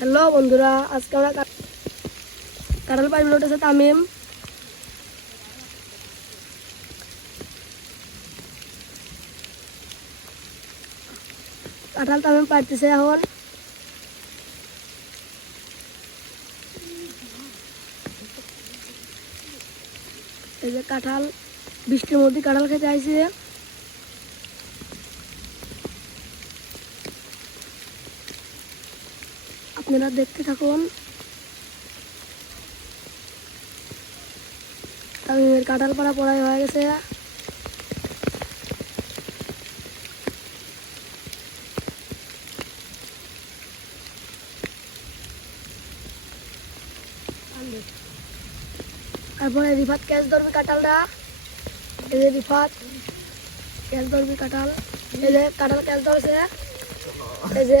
Hello বন্ধুরা, আজকে আমরা কাঁঠাল পাইপ উঠেছে তামিম। কাঁঠাল তামিম পাইতেছে এখন। এই যে কাঁঠাল, বৃষ্টির মধ্যে কাঁঠাল খেতে আইছে। আপনারা দেখতে থাকুন। তামিমের কাঁঠাল পাড়া পড়াই হয়ে গেছে। তারপরে রিফাত ক্যাচ ধরবি কাঁঠালটা। এই যে রিফাত ক্যাচ ধরবি কাঁঠাল। এই যে কাঁঠাল ক্যাচ ধরেছে। এই যে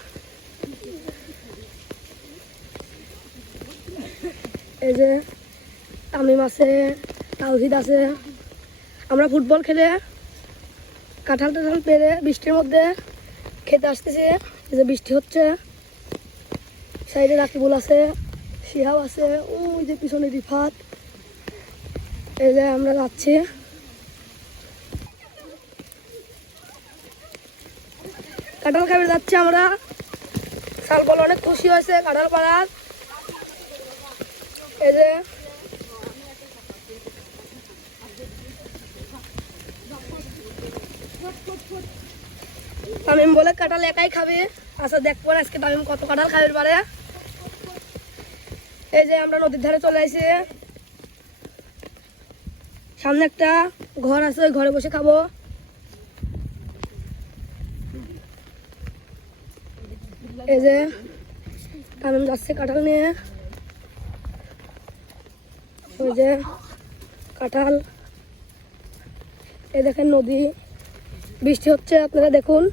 যে তামিম আছে, তাওহিদ আছে। আমরা ফুটবল খেলে কাঁঠাল টাঠাল পেরে বৃষ্টির মধ্যে খেতে আসতেছে। যে বৃষ্টি হচ্ছে। সাইডে রাকিবুল আছে, শিহাব আছে, ওই যে পিছনে রিফাত। এই যে আমরা যাচ্ছি। কাঁঠাল খাবে যাচ্ছি আমরা। শাল বল অনেক খুশি হয়েছে কাঁঠাল পাড়ার। এই যে। তামিম বলে কাঁঠাল একাই খাবে। আচ্ছা দেখব আজকে তামিম কত কাঁঠাল খাবে পারে এই যে আমরা নদীর ধারে চলে আসি। সামনে একটা ঘর আছে ঘরে বসে খাব। এই যে, তামিম যাচ্ছে কাঁঠাল নিয়ে। ওই যে কাঁঠাল। এই দেখেন নদী। বৃষ্টি হচ্ছে, আপনারা দেখুন।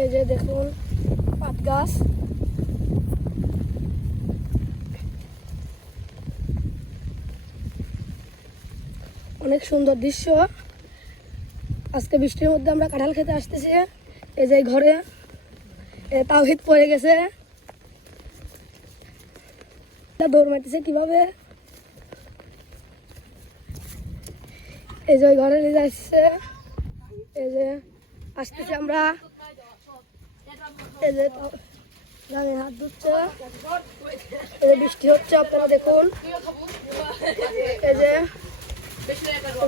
এই যে দেখুন পাট গাছ। অনেক সুন্দর দৃশ্য। আজকে বৃষ্টির মধ্যে আমরা কাঁঠাল খেতে আসতেছি। এই যে ঘরে, এ তাওহিদ পড়ে গেছে। দৌড় মারতেছে কীভাবে? এই যে ঘরে নিয়ে যাচ্ছে এই যে আসতেছি আমরা। এই যে হাত ধুচ্ছে এই বৃষ্টি হচ্ছে, আপনারা দেখুন। এই যে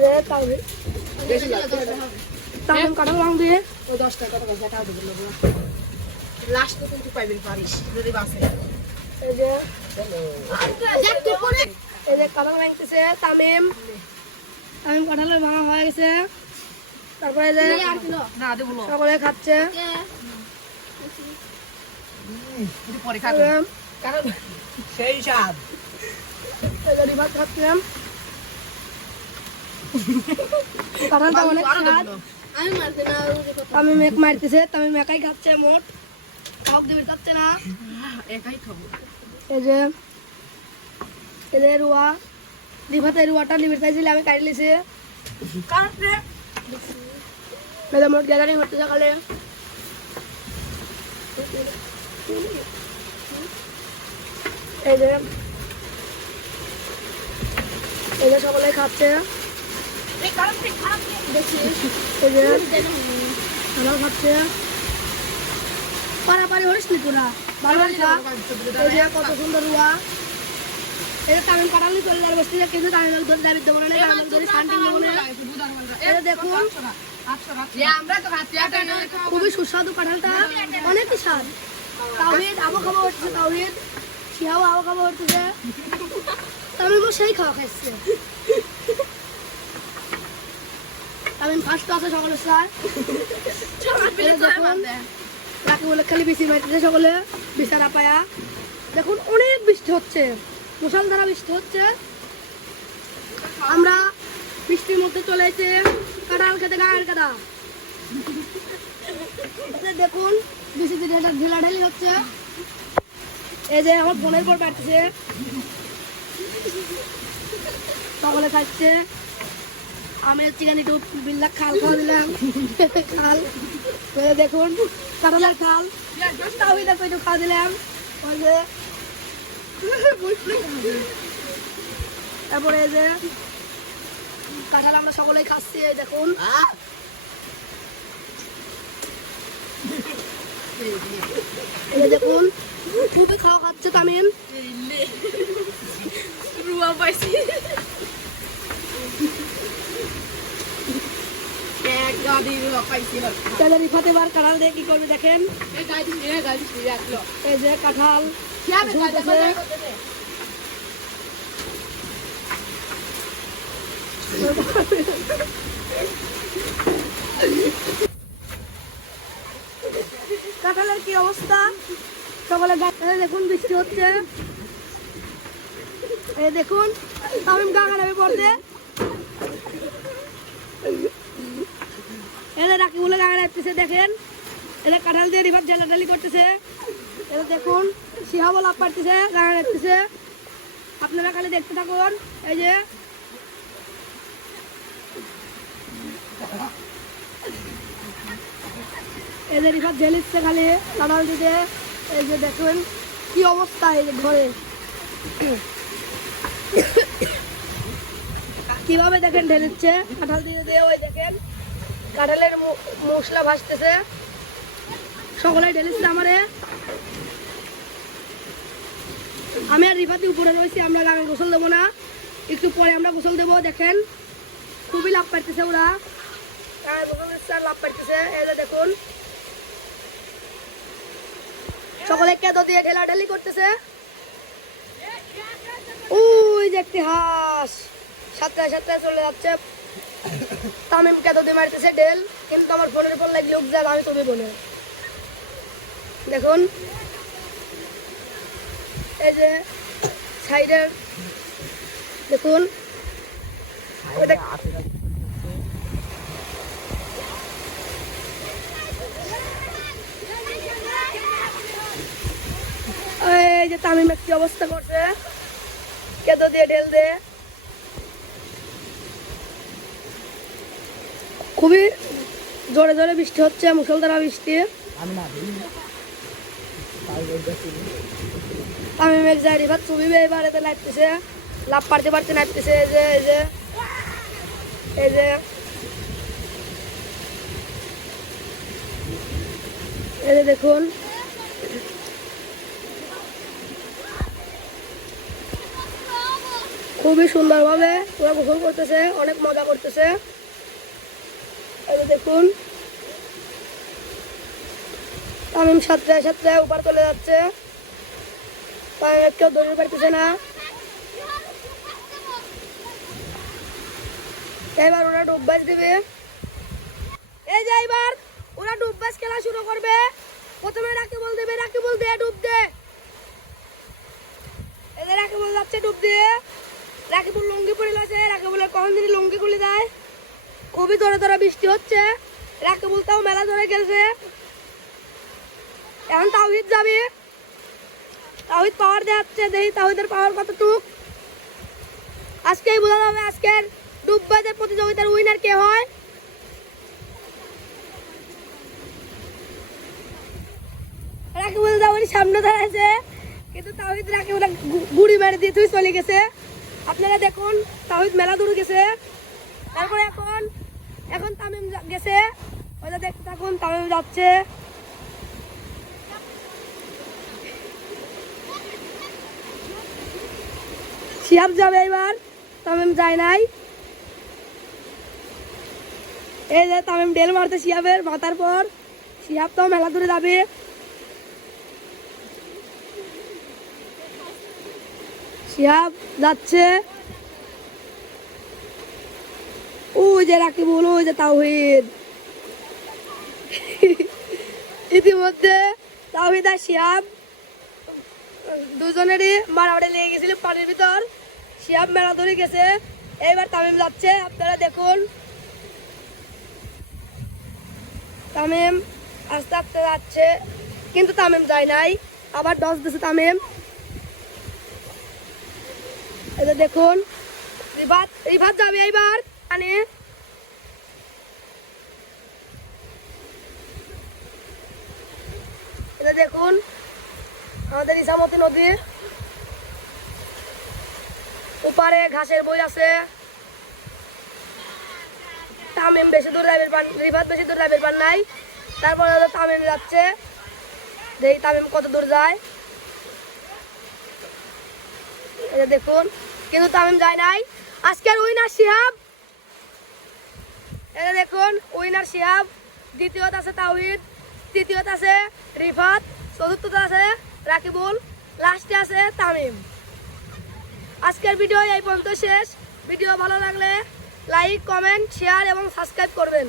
যে তাওহিদ তামিম কাঁঠাল রং দিয়ে লাস্ট কিন্তু পাইবেন পারিস যদি বাসে এই যে এই যে কাঁঠাল ভাঙতেছে তামিম তামিম কাঁঠালের ভাঙা হয়ে গেছে তারপরে যে সকলে খাচ্ছে সেই স্বাদ খাচ্ছিলাম কাঁঠালটা অনেক স্বাদ তামিম এক মারতেছে তামিম একাই খাচ্ছে মোট। সব দেবে খাচ্ছে না। একাই খাব এই যে যে রুয়া। লিভাতে রুয়াটা লিভার চাইছিলে আমি কাটি লিছি কারণে এই যে মোট গ্যাদারিং হচ্ছে সকালে। এই যে এই যে সকলে খাচ্ছে। খাচ্ছে পারাপারি হরিস নি তোরা? ভালো খা এই যে কত সুন্দর রুয়া। এই যে তামিল চলে যাবে বসতে কিন্তু তামিল ধরে দাবি দেবো না তামিল ধরে শান্তি দেবো না। এই দেখুন আমরা তো খাচ্ছি খুবই সুস্বাদু কাঁঠালটা অনেক স্বাদ। তাওহিদ আবু হচ্ছে শিহাও আওয়া খাওয়া করতেছে তামিমও সেই খাওয়া খাইছে। তামিম ফার্স্ট আছে সকলের স্যার রাখি বলে খালি বেশি মারতেছে সকলে বিছানা পায়া? দেখুন অনেক বৃষ্টি হচ্ছে। মুসলধারা বৃষ্টি হচ্ছে। আমরা বৃষ্টির মধ্যে চলে এসে কাঁঠাল খেতে গায়ের কাদা। দেখুন বেশি দিন এটা ঢেলাঢেলি হচ্ছে। এই যে আমার বোনের পর কাটছে সকলে খাচ্ছে। আমি চিকেন একটু বিল্লা খাল খাওয়া দিলাম। খাল। দেখুন, কাঁঠালের খাল। তাও একটু খাওয়া দিলাম। তারপরে যে, কাঁঠাল আমরা সকলেই খাচ্ছি দেখুন। দেখুন, খুবই খাওয়া খাচ্ছে তামিম। রুয়া পাইছি এক গাড়ি রুয়া পাইছি বার কাঁঠাল দিয়ে কি দেখেন? এই যে কাঁঠাল কাঁঠালের কি অবস্থা? সকালে দেখুন, বৃষ্টি হচ্ছে। এই দেখুন আমি গাঙা নেমে পড়তে এদের রাখি বলে গাঙা নামতেছে দেখেন। এদের কাঁঠাল দিয়ে রিভার জ্বালাটালি করতেছে। এটা দেখুন শিহাবো লাভ পারতেছে গাঙা নামতেছে আপনারা খালি দেখতে থাকুন, এই যে। এদের রিফাত ঝেলিচ্ছে খালি কাঁঠাল দিতে এই যে দেখুন, কি অবস্থা এই ঘরে। কীভাবে দেখেন ঢেলিচ্ছে কাঁঠাল দিয়ে দিয়ে ওই দেখেন। কাঁঠালের মশলা ভাসতেছে। সকলে ঢেলিচ্ছে আমারে। আমি আর রিফাতি উপরে রয়েছি, আমরা গ্রামে গোসল দেবো না। একটু পরে আমরা গোসল দেবো, দেখেন। খুবই লাভ পাইতেছে ওরা। লাভ পাইতেছে দেখুন। সকলে কেঁদো দিয়ে ঢেলাঢেলি করতেছে। ওই যে একটি হাঁস। সাতটায় সাতটায় চলে যাচ্ছে। তামিম কেঁদো দিয়ে মারতেছে ডেল, কিন্তু আমার ফোনের উপর লাগলে উগজাল আমি তুমি বলে দেখুন। এই যে সাইডের দেখুন। এই যে তামিম একটি অবস্থা করছে? কেঁদো দিয়ে ঢেল দে খুবই জোরে জোরে বৃষ্টি হচ্ছে মুসলধারা বৃষ্টি। এক যায় রিভার ছবি নাচতেছে লাভ পারতে নাচতেছে এই যে এই যে এই যে। এই যে দেখুন। খুবই সুন্দরভাবে ওরা গোসল করতেছে, অনেক মজা করতেছে। দেখুন। তামিম উপর চলে যাচ্ছে। কেউ দৌড়ে পারতেছে না। এবার ওরা ডুববাস দিবে। এই যে এবার ওরা ডুববাস খেলা শুরু করবে। প্রথমে রাকিবুল দেবে, রাকিবুল দে, ডুব দে। এদের রাকিবুল যাচ্ছে ডুব দিয়ে। রাকিবুল লুঙ্গি পরে আছে রাকিবুলের কখন দিনই লুঙ্গি খুলে দেয় খুবই ধরে ধরে বৃষ্টি হচ্ছে। রাকিবুল তাও মেলা ধরে গেছে। এখন তাওহিদ যাবি। তাওহিদ পাওয়ার দেখাচ্ছে দেখি তাওহিদের পাওয়ার কতটুক। আজকেই বোঝা যাবে আজকের ডুববাজের প্রতিযোগিতার উইনার কে হয়। রাকিবুল যাওয়ার সামনে দাঁড়াইছে, কিন্তু তাওহিদ রাকিবুল গুড়ি মেরে দিয়ে তুই চলে গেছে। আপনারা দেখুন, তাওহিদ মেলা দূর গেছে। তারপরে এখন এখন তামিম গেছে। ওইটা দেখতে থাকুন, তামিম যাচ্ছে। শিয়াব যাবে এবার, তামিম যায় নাই। এই যে তামিম ডেল মারতে শিয়াবের মাথার পর। শিয়াব তো মেলা দূরে যাবে। শিহাব যাচ্ছে। যে রাকিবুল ওই যে তাওহিদ। ইতিমধ্যে তাওহিদ আর শিহাব দুজনেরই মারামারি লেগে গেছিল পানির ভিতর। শিহাব মেলা ধরে গেছে। এইবার তামিম যাচ্ছে, আপনারা দেখুন। তামিম আস্তে আস্তে যাচ্ছে, কিন্তু তামিম যায় নাই। আবার দশ দিছে তামিম। এই দেখুন, রিভাত রিভাত যাবে এইবার। মানে দেখুন, আমাদের ইসামতি নদী। ওপারে ঘাসের বই আছে। তামিম বেশি দূর যাবে পান রিভাত বেশি দূর যাবে পান নাই। তারপরে তামিম যাচ্ছে। দেখি তামিম কত দূর যায়। এটা দেখুন, কিন্তু তামিম যায় নাই। আজকের উইনার শিহাব। এটা দেখুন উইনার শিহাব। দ্বিতীয়ত আছে তাওহিদ। তৃতীয়ত আছে রিফাত, চতুর্থতে আছে রাকিবুল, লাস্টে আছে তামিম। আজকের ভিডিও এই পর্যন্ত শেষ। ভিডিও ভালো লাগলে লাইক, কমেন্ট, শেয়ার এবং সাবস্ক্রাইব করবেন।